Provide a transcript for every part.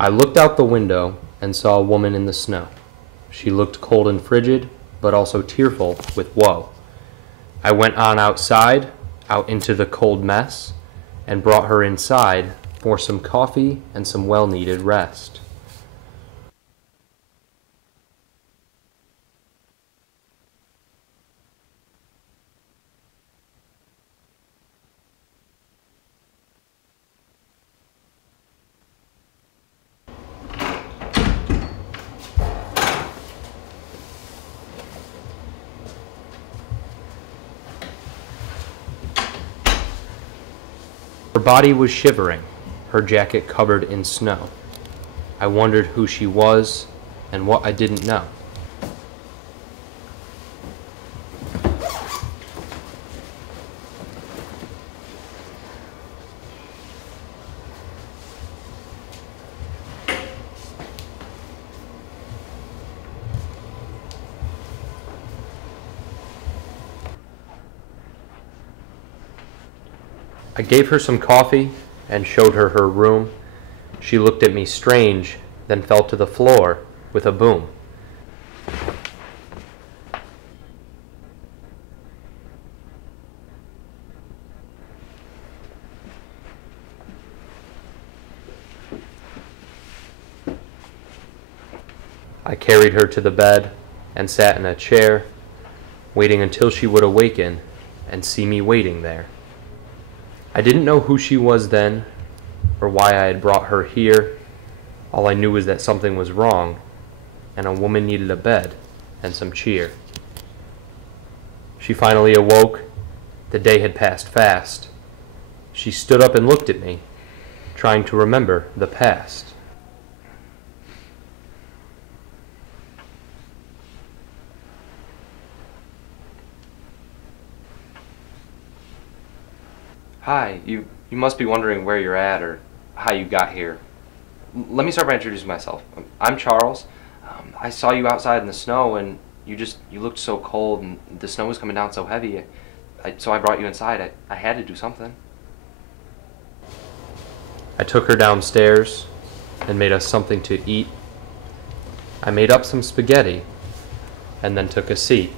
I looked out the window and saw a woman in the snow. She looked cold and frigid, but also tearful with woe. I went on outside, out into the cold mess, and brought her inside for some coffee and some well-needed rest. Her body was shivering, her jacket covered in snow. I wondered who she was and what I didn't know. I gave her some coffee and showed her her room. She looked at me strange, then fell to the floor with a boom. I carried her to the bed and sat in a chair, waiting until she would awaken and see me waiting there. I didn't know who she was then, or why I had brought her here. All I knew was that something was wrong, and a woman needed a bed and some cheer. She finally awoke. The day had passed fast. She stood up and looked at me, trying to remember the past. Hi, you must be wondering where you're at or how you got here. Let me start by introducing myself. I'm Charles. I saw you outside in the snow and you looked so cold and the snow was coming down so heavy. So I brought you inside. I had to do something. I took her downstairs and made us something to eat. I made up some spaghetti and then took a seat.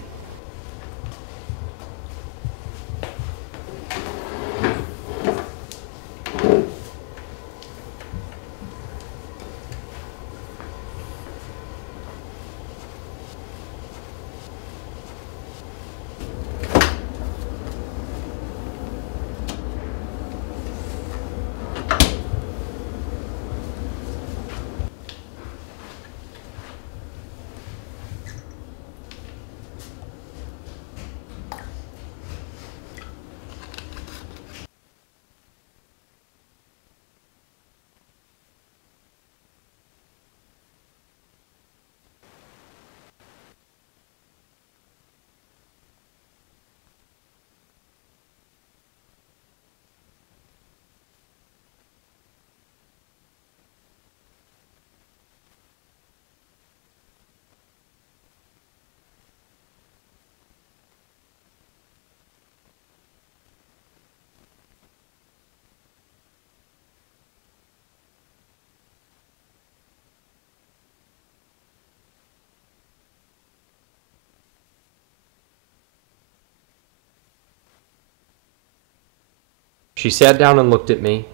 She sat down and looked at me,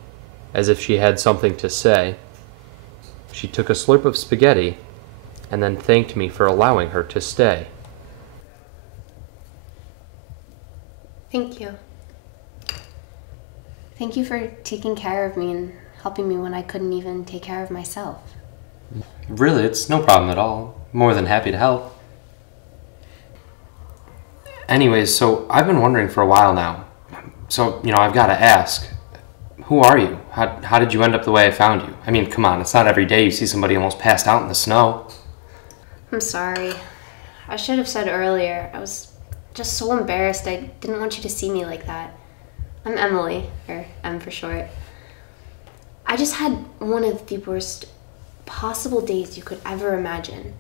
as if she had something to say. She took a slurp of spaghetti, and then thanked me for allowing her to stay. Thank you. Thank you for taking care of me and helping me when I couldn't even take care of myself. Really, it's no problem at all. More than happy to help. Anyways, so I've been wondering for a while now. So, I've got to ask, who are you? How did you end up the way I found you? I mean, come on, it's not every day you see somebody almost passed out in the snow. I'm sorry. I should have said earlier. I was just so embarrassed. I didn't want you to see me like that. I'm Emily, or M for short. I just had one of the worst possible days you could ever imagine.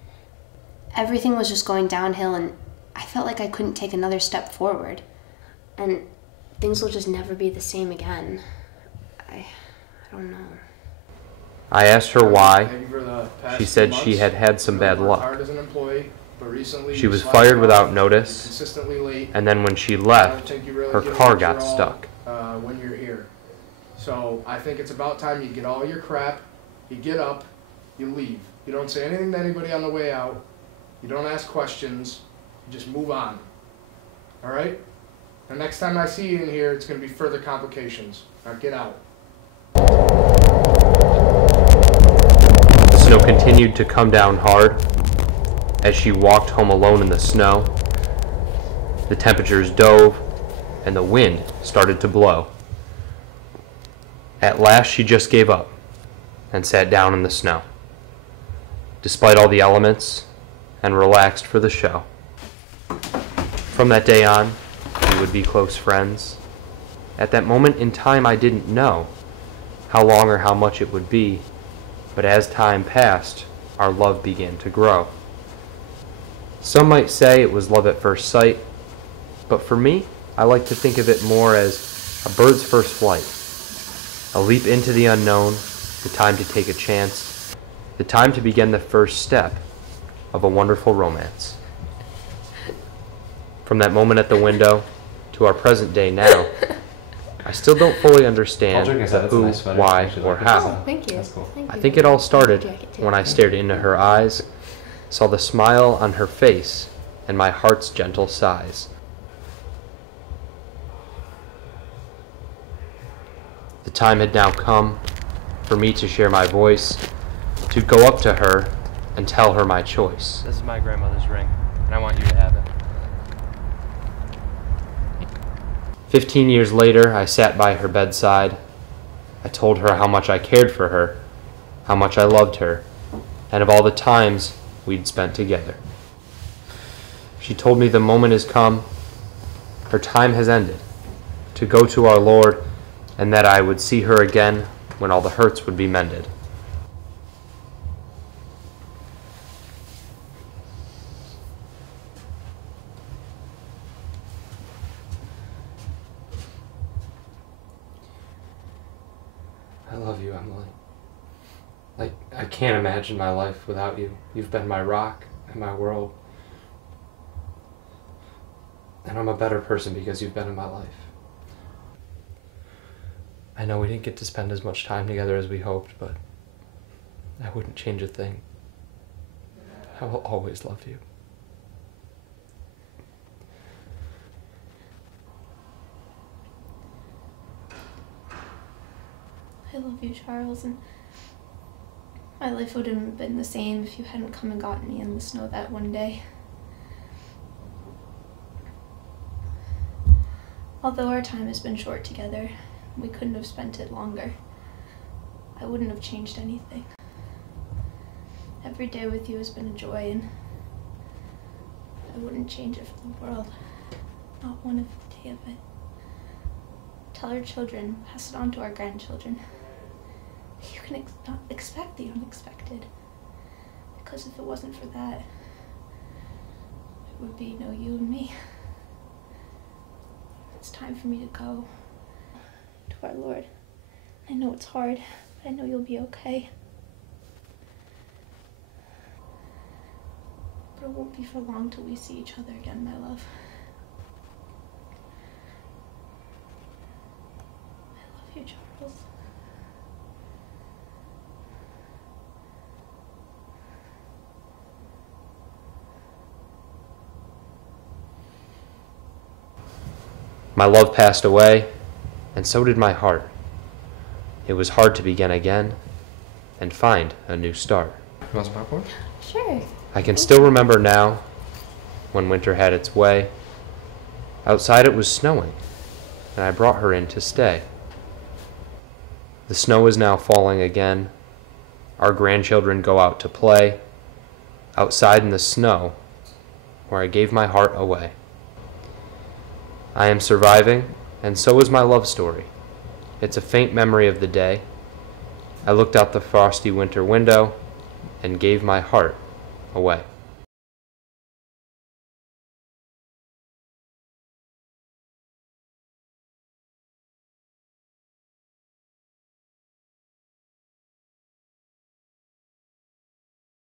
Everything was just going downhill and I felt like I couldn't take another step forward. And things will just never be the same again. I don't know. I asked her why. Thank you for the past She few said months. she had had some You know, bad worked luck. hard as an employee, but recently She you was slacked fired off, without you're notice, consistently late. and then when she I don't left, think you really her give car it your got all, stuck. when you're here. So I think it's about time you get all your crap, you get up, you leave. You don't say anything to anybody on the way out. You don't ask questions. You just move on. All right? The next time I see you in here, it's going to be further complications. Now get out. The snow continued to come down hard as she walked home alone in the snow. The temperatures dove and the wind started to blow. At last she just gave up and sat down in the snow, despite all the elements, and relaxed for the show. From that day on, we would be close friends. At that moment in time, I didn't know how long or how much it would be, but as time passed, our love began to grow. Some might say it was love at first sight, but for me, I like to think of it more as a bird's first flight, a leap into the unknown, the time to take a chance, the time to begin the first step of a wonderful romance. From that moment at the window to our present day now, I still don't fully understand the who, why, or how. Thank you. That's cool. Thank I you. think it all started Jacket too. when I stared into her eyes, saw the smile on her face, and my heart's gentle sighs. The time had now come for me to share my voice, to go up to her and tell her my choice. This is my grandmother's ring, and I want you to have it. 15 years later, I sat by her bedside. I told her how much I cared for her, how much I loved her, and of all the times we'd spent together. She told me the moment has come, her time has ended, to go to our Lord, and that I would see her again when all the hurts would be mended. I love you, Emily. I can't imagine my life without you. You've been my rock and my world. And I'm a better person because you've been in my life. I know we didn't get to spend as much time together as we hoped, but I wouldn't change a thing. I will always love you. I love you, Charles, and my life wouldn't have been the same if you hadn't come and gotten me in the snow that one day. Although our time has been short together, we couldn't have spent it longer. I wouldn't have changed anything. Every day with you has been a joy, and I wouldn't change it for the world. Not one day of it. Tell our children, pass it on to our grandchildren. You can not expect the unexpected. Because if it wasn't for that, it would be no you and me. It's time for me to go to our Lord. I know it's hard, but I know you'll be okay. But it won't be for long till we see each other again, my love. I love you, Charles. My love passed away, and so did my heart. It was hard to begin again and find a new start. You want some popcorn? Sure. I can still remember now when winter had its way. Outside it was snowing, and I brought her in to stay. The snow is now falling again. Our grandchildren go out to play, outside in the snow, where I gave my heart away. I am surviving, and so is my love story. It's a faint memory of the day. I looked out the frosty winter window and gave my heart away.